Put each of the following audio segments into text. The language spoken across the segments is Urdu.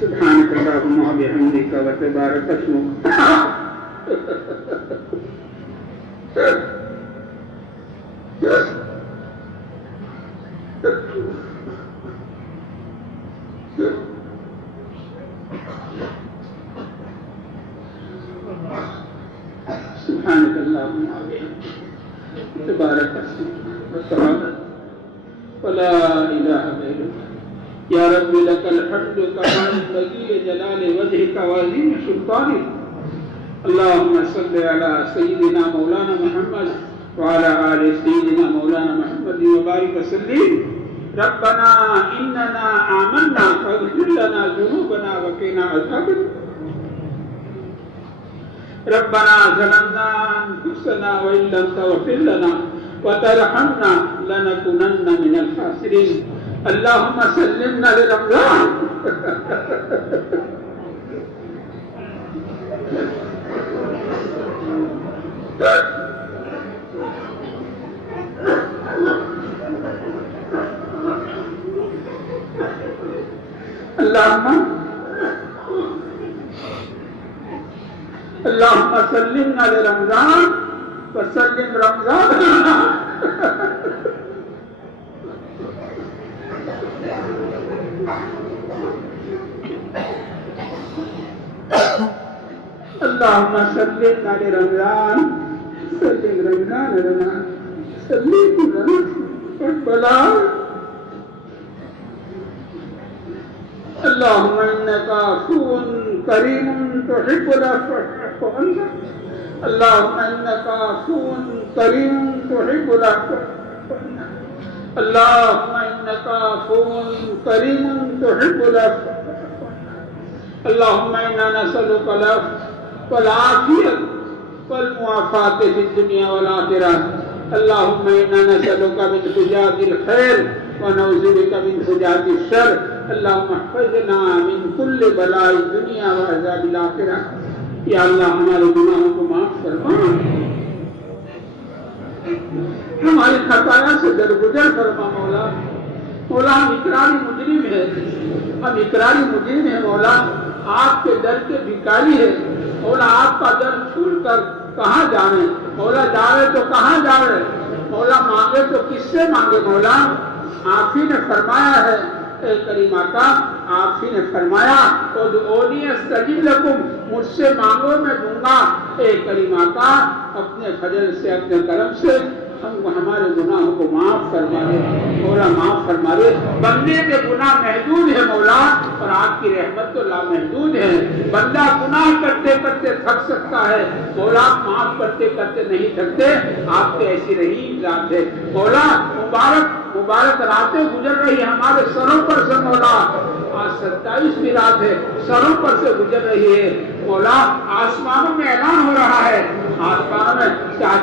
سبحانك اللهم وبحمدك وتبارك اسمك سبحانك اللهم وبحمدك تبارك اسمك ولا اله الا انت یا رب لك الحمد كما ينبغي لجلال وجهك وعظيم سلطانك اللهم صل على سيدنا مولانا محمد وعلى آل سيدنا مولانا محمد وبارك وسلم ربنا إننا آمنا فاغفر لنا ذنوبنا وقنا عذاب ربنا ظلمنا أنفسنا وإن لم تغفر لنا وترحمنا لنكونن من الخاسرين اللهم سلمنا لرمضان اللهم سلمنا لرمضان وسلم رمضان اللهم سلمنا لرمضان سلم رمضان لنا سلم لنا البلاء اللهم انك عفو كريم تحب العفو فاعف عنا اللهم انك عفو كريم تحب العفو فاعف عنا اللهم انك عفو كريم تحب العفو فاعف عنا اللهم انا نسالك العفو والعافيه والمعافاه في الدنيا والاخره اللهم انا نسالك من فجاء الخير ونعوذ بك من فجاء الشر اللهم احفظنا من كل بلاء الدنيا وعذاب الاخره یا اللہ ہمارے گناہوں کو معاف فرما ہماری خطایا سے درگزر فرما مولا مولا ہم اقراری مجرم ہیں مولا آپ کے در کے بھکاری ہے مولا آپ کا در چھوڑ کر کہاں جانے مولا جاوے تو کہاں جاوے مولا مانگے تو کس سے مانگے مولا آپ ہی نے فرمایا ہے اے کریم آقا آپ ہی نے فرمایا ادعونی استجب لکم مجھ سے مانگو میں دوں گا اے کریم آقا اپنے فضل سے اپنے کرم سے ہمارے گناہوں کو معاف فرما دے مولا معاف فرما دے بندے کے گناہ محدود ہے مولا اور آپ کی رحمت تو لامحدود ہے بندہ گناہ کرتے کرتے تھک سکتا ہے مولا معاف کرتے کرتے نہیں تھکتے آپ کے ایسی رحیم ذات ہے مولا مبارک راتیں گزر رہی ہمارے سروں پر سے مولا آج 27ویں رات ہے سروں پر سے گزر رہی ہے مولا آسمانوں میں اعلان ہو رہا ہے آسمانوں میں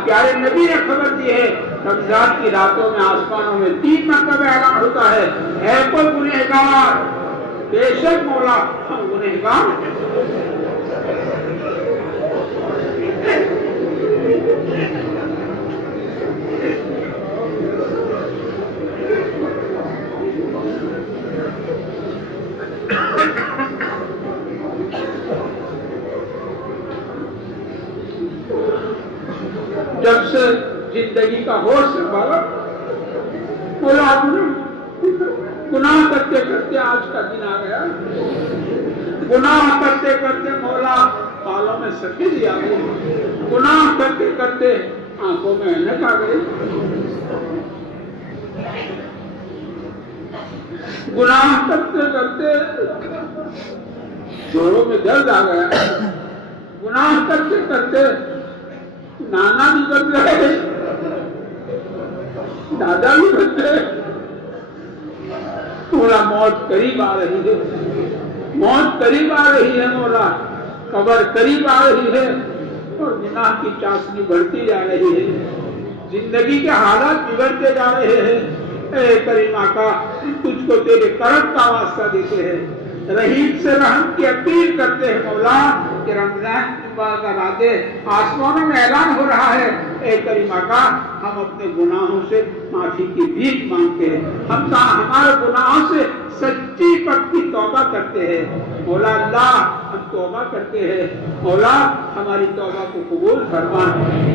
پیارے نبی نے خبر دی ہے رمضان کی راتوں میں آسمانوں میں 3 مرتبہ اعلان ہوتا ہے اے کوئی گنہگار بے شک مولا ہم گنہگار جب سے زندگی کا ہوش سنبھالا مولا آپ نے گناہ کرتے کرتے آج کا دن آ گیا گناہ کرتے کرتے مولا بالوں میں سفیدی آ گئی گناہ کرتے کرتے آنکھوں میں عینک آ گئی گناہ کرتے کرتے جوڑوں میں درد آ گیا گناہ کرتے کرتے نانا بھی بن رہے دادا بھی بن رہے مولا موت قریب آ رہی ہے موت قریب آ رہی ہے مولا قبر قریب آ رہی ہے اور گناہ کی چاشنی بڑھتی جا رہی ہے زندگی کے حالات بگڑتے جا رہے ہیں اے کریم آقا تجھ کو تیرے کرم کا واسطہ دیتے ہیں رحیم سے رحم کی اپیل کرتے ہیں مولا کہ رمضان کی بارگاہ آسمانوں میں اعلان ہو رہا ہے اے کریم آقا ہم اپنے گناہوں سے معافی کی بھیک مانگتے ہیں، ہم ہمارے گناہوں سے سچی پکی توبہ کرتے ہیں۔ مولا اللہ ہم توبہ کرتے ہیں، مولا ہماری توبہ کو قبول فرما،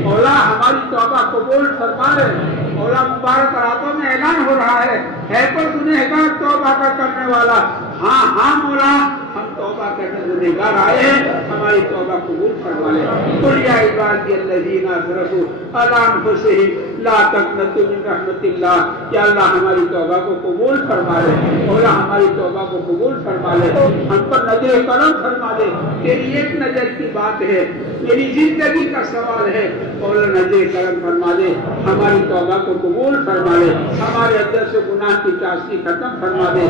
مولا ہماری توبہ قبول فرما لے۔ مولا مبارک راتوں میں اعلان ہو رہا ہے کوئی گنہگار توبہ کا کرنے والا؟ ہاں ہاں مولا ہم توبہ کرنے گنہگار آئے ہیں، ہماری توبہ قبول فرما لے۔ قل یا عبادی الذین اسرفوا علی انفسہم لا تقنطوا من رحمت اللہ، یا اللہ ہماری توبہ کو قبول فرما لے، مولا ہماری توبہ کو قبول فرما لے، ہم پر نظر کرم فرما دے۔ تیری ایک نظر کی بات ہے، میری زندگی کا سوال ہے، مولا نظر کرم فرما دے، ہماری توبہ کو قبول فرما لے، ہمارے اندر سے گناہ کی چاشنی ختم فرما دے۔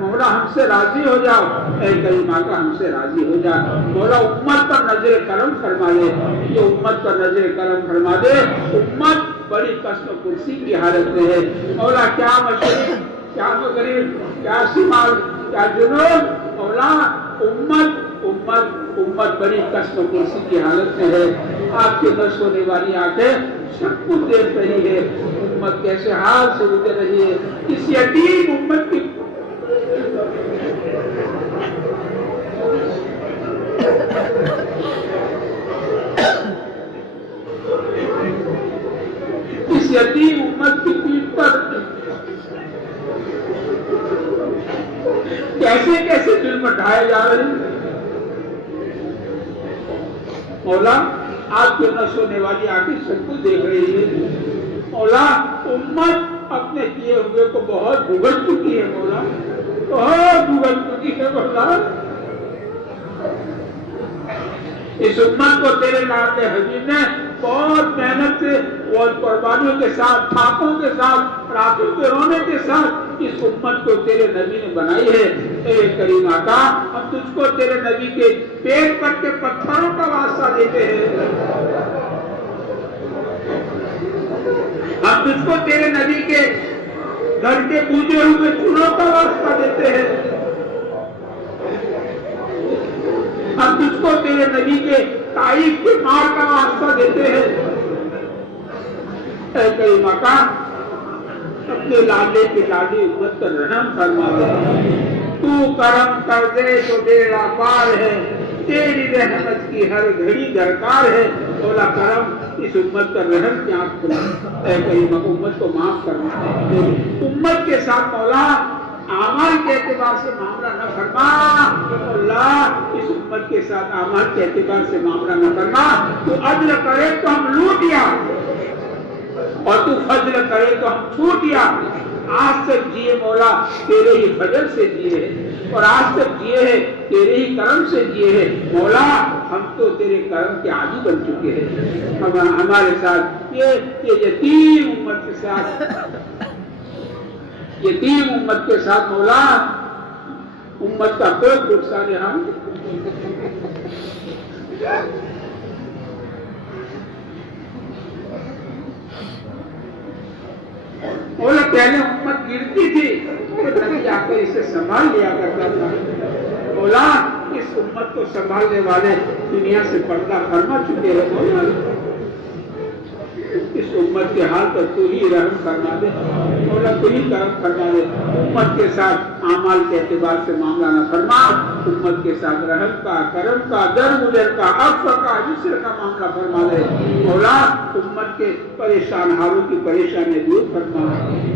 مولا ہم سے راضی ہو جاؤ، اے کریم آقا ہم سے راضی ہو جا۔ مولا امت پر نظر کرم فرما دے، یہ امت پر نظر کرم فرما دے۔ امت بڑی قسم کرسی کی حالت میں ہے، مولا کیا مشرق کیا مغرب کیا شمال کیا جنوب، مولا امت بڑی قسم کرسی کی حالت میں ہے۔ آپ کے در سونے والی آنکھیں سب کچھ دیکھ رہی ہے، امت کیسے حال سے گزر رہی ہے۔ اس یتیم امت کی پیٹھ پر کیسے کیسے ظلم ڈھائے جا رہے ہیں۔ مولا آپ کے نہ سونے والی آنکھیں سب کچھ دیکھ رہی ہے، مولا امت اپنے کیے ہوئے کو بہت بھگت چکی ہے، مولا بہت بھگت چکی ہے۔ مولا اس امت کو تیرے نام کے حبیب نے بہت محنت سے اور قربانیوں کے ساتھ، تھاپوں کے ساتھ، راتوں کے رونے کے ساتھ اس امت کو تیرے نبی نے بنائی ہے۔ اے کریم آقا ہم تجھ کو تیرے نبی کے پیٹ پر کے پتھروں کا واسطہ دیتے ہیں، ہم تجھ کو تیرے نبی کے گھر کے پوجے ہوئے چنوں کا واسطہ دیتے ہیں، ہم تجھ کو تیرے نبی کے تائف کے مار کا واسطہ دیتے ہیں۔ اے کریم آقا اپنے لالے کی لالی امت پر رحم فرما دے، تو کرم کر دے تو بیڑا پار ہے، تیری رحمت کی ہر گھڑی درکار ہے۔ مولا کرم اس امت پر رحم کی آنکھ کھلا، اے کریم آقا امت کو معاف کرنا، امت کے ساتھ مولا اعمال کے اعتبار سے معاملہ نہ فرما، اللہ اس امت کے ساتھ اعمال کے اعتبار سے معاملہ نہ فرما، تو عدل کرے تو ہم لوٹیا اور تو فضل کرے تو ہم چھوٹیا۔ آج تک جیے مولا تیرے ہی فضل سے جیے اور آج تک جیے ہیں تیرے ہی کرم سے جیے ہیں، مولا ہم تو تیرے کرم کے عادی بن چکے ہیں۔ ہمارے ساتھ یہ یتیم امت کے ساتھ، یتیم امت کے ساتھ مولا امت کا کوئی نقصان یہاں مولا پہلے امت گرتی تھی تو نبی آ کر اسے سنبھال لیا کرتا تھا، مولا اس امت کو سنبھالنے والے دنیا سے پردہ فرما چکے ہیں، مولا اس امت کے حال پر تو ہی رحم فرما دے، مولا تو ہی کرم فرما دے۔ امت کے ساتھ اعمال کے اعتبار سے معاملہ نہ فرما، امت کے ساتھ رحم کا، کرم کا، در گزر کا، عفو کا، جسر کا معاملہ فرما دے۔ مولا امت کے پریشان حالوں کی پریشانیاں دور فرما،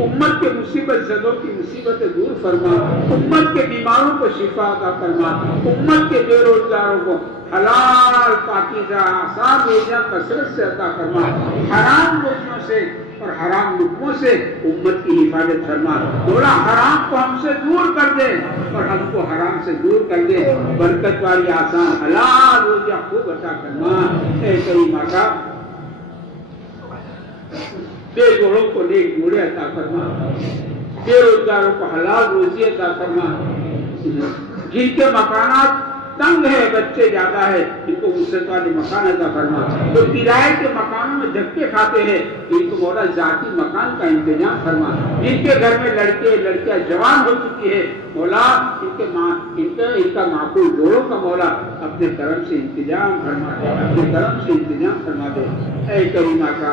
امت کے مصیبت زدوں کی مصیبتیں دور فرما، امت کے بیماروں کو شفا عطا فرما، امت کے بے روزگاروں کو حلال پاکیزہ آسان روزیاں کثرت سے عطا فرما، حرام روزیوں سے اور حرام لقموں سے امت کی حفاظت فرما۔ مولا حرام کو ہم سے دور کر دے اور ہم کو حرام سے دور کر دے، برکت والی آسان حلال روزیاں خوب عطا فرما۔ اے کریم آقا بے جوڑوں کو نیک جوڑے عطا فرما، بے روزگاروں کو حلال روزی عطا فرما، جن کے مکانات تنگ ہے، بچے زیادہ ہے، ان کو وسعت والے مکان عطا فرما، تو کرائے کے مکانوں میں دھکے کھاتے ہیں ان کو مولا ذاتی مکان کا انتظام فرما، جن کے گھر میں لڑکے لڑکیاں جوان ہو چکی ہے مولا ان کا معقول جوڑوں کا مولا اپنے کرم سے انتظام فرما دے، اپنے کرم سے انتظام فرما دے۔ اے کریم آقا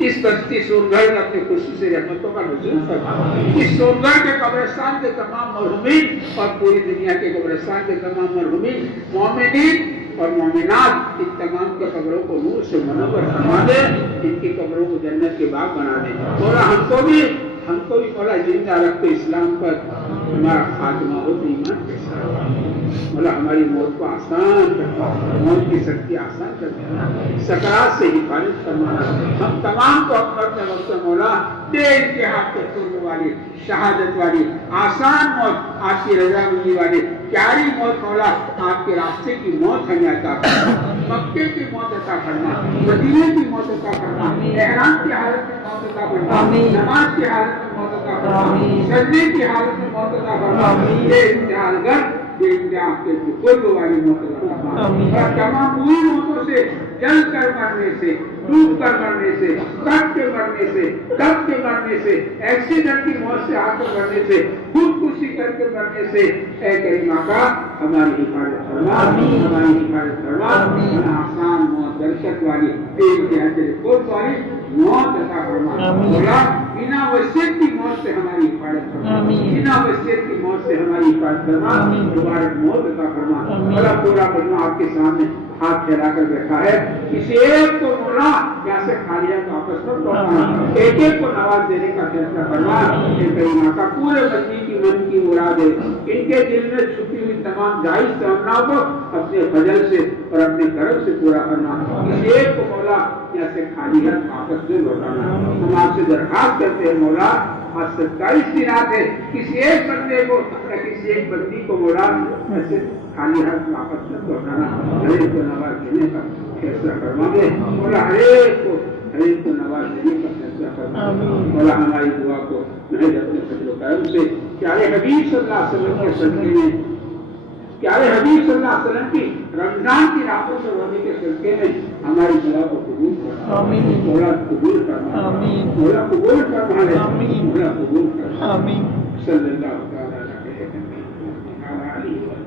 اس بستی سونگھر میں اپنی خوشی سے رحمتوں کا نزول فرما. اس سونگھر کے قبرستان کے تمام مرحومین اور پوری دنیا کے قبرستان کے تمام مرحومین مومنین اور مومنات ان تمام کے قبروں کو نور سے منور فرما دے. ان کی قبروں کو جنت کے باغ بنا دے. مولا ہم کو بھی مولا زندہ رکھ اسلام پر ہمارا خاتمہ ہو تو ایمان کے ساتھ. مولا ہماری موت کو آسان کرنا, موت کی سختی آسان کر دینا, سکرات سے حفاظت کروانا. ہم تمام کو اپنے وقت مولا بے انتہا کے قرب والی, شہادت والی, آسان موت, آپ کی رضامندی والی پیاری موت مولا آپ کے راستے کی موت ہمیں عطا فرما. مکے کی موت عطا فرما, مدینے کی موت عطا فرما, احرام کی حالت میں موت عطا فرما, نماز کی حالت میں موت عطا فرما, سجدے کی حالت میں موت عطا فرما. بے انتہا آپ کے قرب والی موت عطا فرما. اور تمام پوری موتوں سے جل کر مرنے سے, ڈوب کر مرنے سے, کٹ کے مرنے سے, دب کے مرنے سے, ایکسیڈنٹ کی موت سے آ کر مرنے سے, خودکشی کر کے مرنے سے اے کریم آقا ہماری حفاظت فرما, ہماری حفاظت فرما. آسان موت, درشت والی, بے انتہا تیرے قرب والی موت عطا فرما. مولا بنا وصیت کی موت سے ہماری حفاظت فرما, بنا وصیت کی موت سے ہماری حفاظت فرما. مبارک موت عطا فرما. مولا پورا مجمع آپ کے سامنے ہاتھ پھیلا کر بیٹھا ہے. کسی ایک کو مولا یہاں سے خالیہ کو آپس میں لوٹانا, ایک ایک کو نواز دینے کا فیصلہ کرنا. کریم آقا پورے بندی کی من کی مراد ہے, ان کے دل میں چھپی ہوئی تمام جائز تمناؤں کو اپنے فضل سے اور اپنے کرم سے پورا کرنا. کسی ایک کو مولا یہاں سے خالی ہاتھ آپس میں لوٹانا. ہم آپ سے درخواست کرتے ہیں مولا, آج 27 کی رات ہے, کسی ایک بندے کو یا کسی ایک بندی کو مولا ایسے خالی ہاتھ واپس نہ لوٹانا. ہر ایک کو نواز دینے کا فیصلہ کروا دے مولا, ہر ایک کو نواز دینے کا فیصلہ کروا. مولا ہماری دعا کو محض اپنے فضل و کرم سے پیارے حبیب صلی اللہ علیہ وسلم کے صدقے میں, پیارے حبیب صلی اللہ علیہ وسلم کی رمضان کی راتوں سے رونے کے صدقے میں ہماری دعا کو قبول فرما. مولا قبول فرما, مولا قبول فرما لے, مولا قبول فرما. صلی اللہ علیہ وسلم.